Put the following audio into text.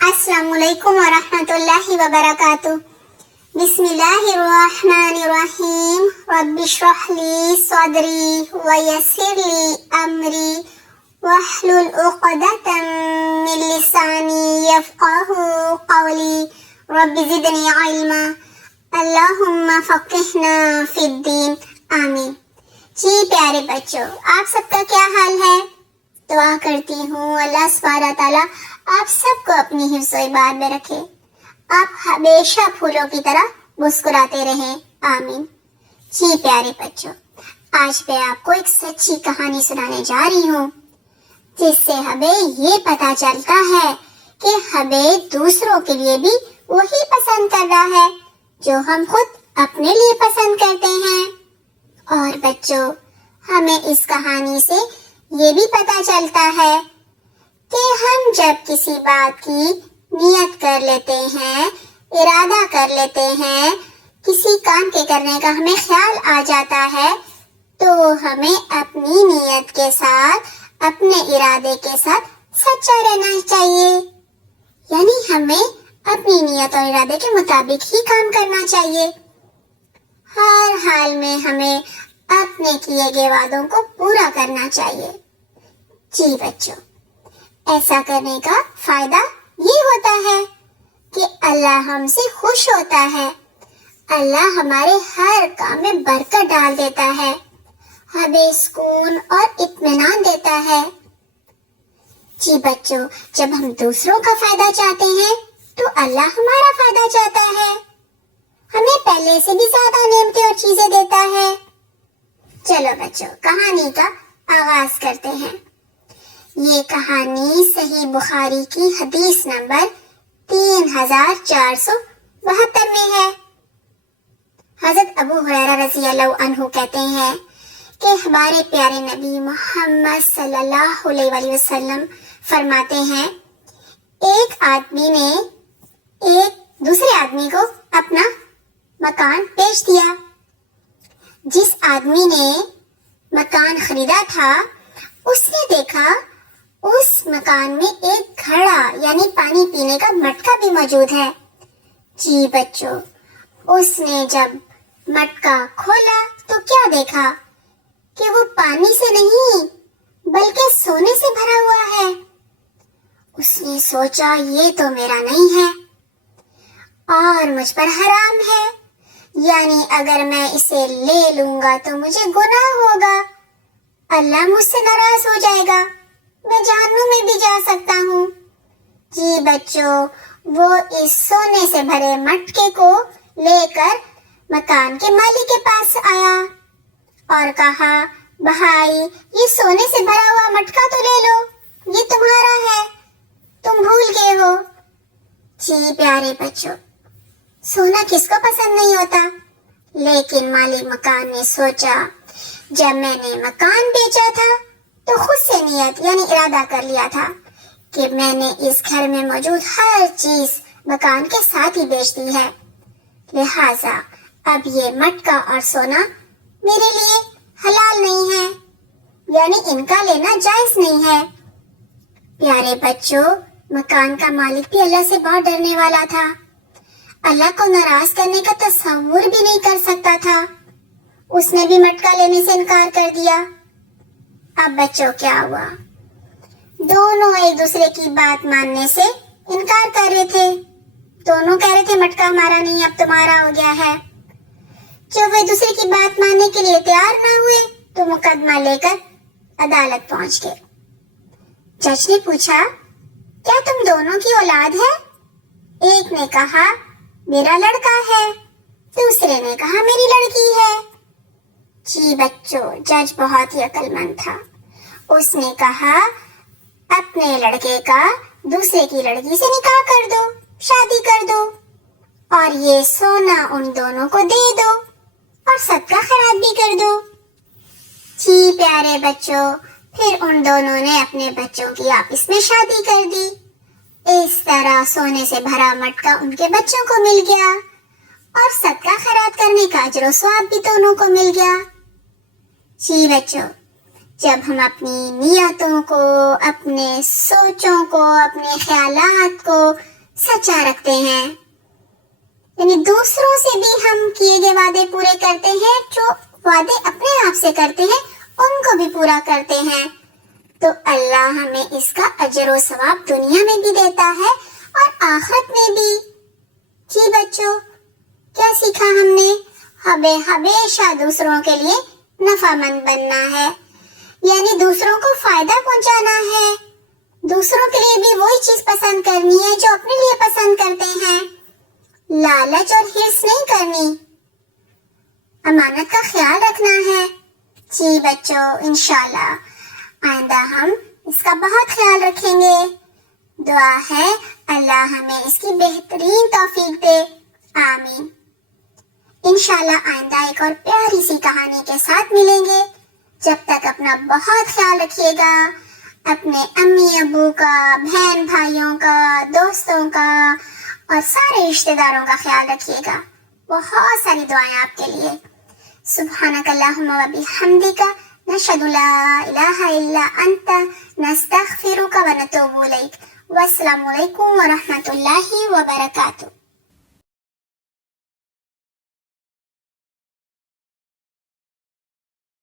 अस्सलामुअलैकुम वरहमतुल्लाहि वबरकातुह। बिस्मिल्लाहिर्रहमानिर्रहीम। रब्बिश्रह ली सदरी वयस्सिरली अमरी वहलुल उक़दतम मिन लिसानी यफ़क़हू क़ौली रब्बि ज़िदनी इल्मा अल्लाहुम्मा फ़क़्हिना फ़िद्दीन। आमीन। जी प्यारे बच्चों, आप सबका क्या हाल है? दुआ करती हूँ अल्लाह सुब्हानहू तआला आप सबको अपनी हिफ्ज़ व इबाद में रखे, आप हमेशा फूलों की तरह मुस्कुराते रहें। आमीन। जी प्यारे बच्चों, आज मैं आपको एक सच्ची कहानी सुनाने जा रही हूँ, जिससे हमें ये पता चलता है कि हमें दूसरों के लिए भी वही पसंद करना है जो हम खुद अपने लिए पसंद करते हैं। और बच्चों, हमें इस कहानी से ये भी पता चलता है कि हम जब किसी बात की नियत कर लेते हैं, इरादा कर लेते हैं, किसी काम के करने का हमें ख्याल आ जाता है, तो हमें अपनी नियत के साथ, अपने इरादे के साथ सच्चा रहना चाहिए। यानी हमें अपनी नियत और इरादे के मुताबिक ही काम करना चाहिए। हर हाल में हमें अपने किए गए वादों को पूरा करना चाहिए। जी बच्चों, ऐसा करने का फायदा ये होता है कि अल्लाह हमसे खुश होता है, अल्लाह हमारे हर काम में बरकत डाल देता है, हमें सुकून और इत्मीनान देता है। जी बच्चों, जब हम दूसरों का फायदा चाहते हैं तो अल्लाह हमारा फायदा चाहता है, हमें पहले से भी ज्यादा नेमतें और चीजें देता है। चलो बच्चों, कहानी का आगाज करते हैं। ये कहानी सही बुखारी की हदीस नंबर 3472 में है। हजरत अबू हुरैरा रज़ी अल्लाहु अन्हु कहते हैं कि हमारे प्यारे नबी मोहम्मद सल्लल्लाहु अलैहि वसल्लम फरमाते हैं, एक आदमी ने एक दूसरे आदमी को अपना मकान बेच दिया। जिस आदमी ने मकान खरीदा था, उसने देखा उस मकान में एक घड़ा यानी पानी पीने का मटका भी मौजूद है। जी बच्चों, उसने जब मटका खोला तो क्या देखा कि वो पानी से नहीं बल्कि सोने से भरा हुआ है। उसने सोचा ये तो मेरा नहीं है और मुझ पर हराम है, यानी अगर मैं इसे ले लूंगा तो मुझे गुनाह होगा, अल्लाह मुझसे नाराज हो जाएगा, मैं जहन्नुम में भी जा सकता हूँ। जी बच्चों, वो इस सोने से भरे मटके को लेकर मकान के मालिक के पास आया और कहा, भाई ये सोने से भरा हुआ मटका तो ले लो, ये तुम्हारा है, तुम भूल गए हो। जी प्यारे बच्चों, सोना किसको पसंद नहीं होता, लेकिन मालिक मकान ने सोचा, जब मैंने मकान बेचा था तो खुद से नियत यानी इरादा कर लिया था कि मैंने इस घर में मौजूद हर चीज मकान के साथ ही बेच दी है, लिहाजा अब ये मटका और सोना मेरे लिए हलाल नहीं है, यानी इनका लेना जायज नहीं है। प्यारे बच्चों, मकान का मालिक भी अल्लाह से बहुत डरने वाला था, अल्लाह को नाराज करने का तस्वुर भी नहीं कर सकता था। उसने भी मटका लेने से इनकार कर दिया। अब बच्चों क्या हुआ, दोनों एक दूसरे की बात मानने से इनकार कर रहे थे। दोनों कह रहे थे मटका हमारा नहीं, अब तुम्हारा हो गया है। जब वे दूसरे की बात मानने के लिए तैयार ना हुए तो मुकदमा लेकर अदालत पहुंच गए। जज ने पूछा, क्या तुम दोनों की औलाद है? एक ने कहा मेरा लड़का है, दूसरे ने कहा मेरी लड़की है। जी बच्चों, जज बहुत ही अक्लमंद था। उसने कहा, अपने लड़के का दूसरे की लड़की से निकाह कर दो, शादी कर दो और ये सोना उन दोनों को दे दो और सबका खैरात भी कर दो। जी प्यारे बच्चों, फिर उन दोनों ने अपने बच्चों की आपस में शादी कर दी। इस तरह सोने से भरा मटका उनके बच्चों को मिल गया और सबका खैरात करने का अजर व सवाब भी दोनों को मिल गया। जी बच्चों, जब हम अपनी नियतों को, अपने सोचों को, अपने ख्यालात को سچا رکھتے ہیں. یعنی دوسروں سے بھی ہم کیے گئے وعدے پورے کرتے ہیں, جو وعدے اپنے آپ سے کرتے ہیں ان کو بھی پورا کرتے ہیں, تو اللہ ہمیں اس کا اجر و ثواب دنیا میں بھی دیتا ہے اور آخرت میں بھی. جی بچوں, کیا سیکھا ہم نے؟ ہمیں ہمیشہ دوسروں کے لیے نفع مند بننا ہے, یعنی دوسروں کو فائدہ پہنچانا ہے. دوسروں کے لیے بھی وہی چیز پسند کرنی ہے جو اپنے لیے پسند کرتے ہیں. لالچ اور ہرس نہیں کرنی, امانت کا خیال رکھنا ہے. جی بچوں, انشاءاللہ آئندہ ہم اس کا بہت خیال رکھیں گے. دعا ہے اللہ ہمیں اس کی بہترین توفیق دے, آمین. انشاءاللہ آئندہ ایک اور پیاری سی کہانی کے ساتھ ملیں گے. جب تک اپنا بہت خیال رکھیے گا, اپنے امی ابو کا, بہن بھائیوں کا, دوستوں کا اور سارے رشتہ داروں کا خیال رکھیے گا. بہت ساری دعائیں آپ کے لیے. سبحانک اللہم و بحمدک, نشہد لا الہ الا انت, نستغفرک و نتوب الیک. والسلام علیکم ورحمۃ اللہ وبرکاتہ.